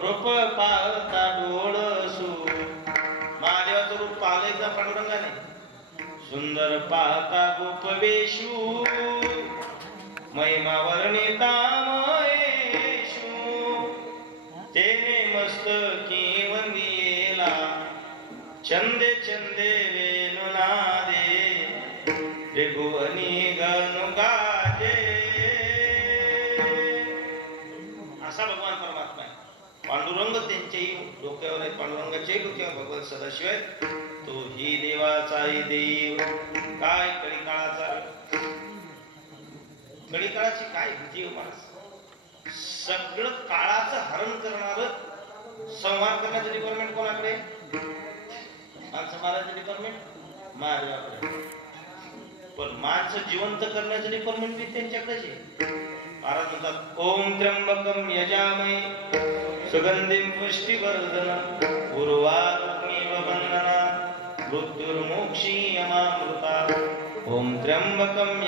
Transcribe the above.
रूप पाहता डोळसू, महादेवाचं रूप पाहायचा पांडुरंगाने. सुंदर पाहता गोपवेशू, महिमा वर्णिता महेशू. तेने मस्तकी वंदियेला, चंदे चंदे वेणुनादे. त्रिभुवनी गणु गाजे. असा भगवान परमात्मा आहे. पांडुरंग त्यांच्याही डोक्यावर आहे, पांडुरंगाच्याही डोक्यावर भगवान सदाशिव आहे. तो ही देवाचाही देव. काय कलिकाळाचा, कलिकाळाची काय भीती हो माणस. सगळं काळाचं हरण करणार, संहार करण्याचं डिपार्टमेंट कोणाकडे? माणसं मारायचं डिपार्टमेंट महादेवाकडे. पण माणसं जिवंत करण्याचं डिपार्टमेंट बी त्यांच्याकडेच आहे. महाराज म्हणतात ओम त्र्यंबकम यजामहे सुगंधिं पुष्टिवर्धनम् उर्वारुकमिव बन्धनात् मृत्युर्मोक्षीयमामृतात्. ओम त्र्यंबकम